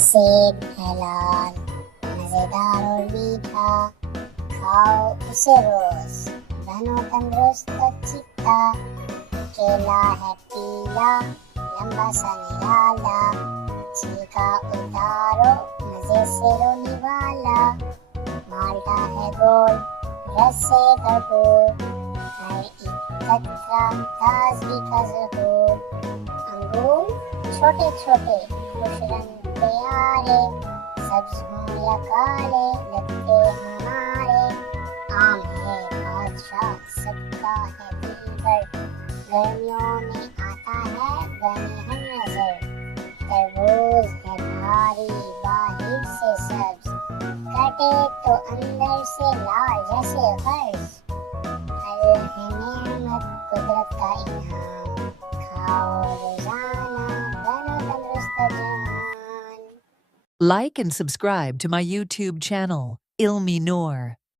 सेब है लाल, मजेदार और मीठा, खाओ उसे रोज, बनो तंदुरुस्त चित्ता। केला है पीला, लंबा सा निराला, छिलका उतारो, मजे से रोने वाला। माल्टा है गोल, रस से भरपूर, हर एक कतरा ताजगी का ज़हूर। अंगूर छोटे छोटे, खुश रंग प्यारे, सब्ज हों या काले, लगते हमारे। आम है बादशाह, सबका है दिलबर, गर्मियों में आता है बने हर नजर। तरबूज है भारी, बाहर से सब्ज, कटे तो अंदर से लाल जैसे फर्ज। फल है नेमत, कुदरत का इनाम, खाओ रोजाना, बनो तंदुरुस्त जहान। Like and subscribe to my YouTube channel, Ilmi Noor.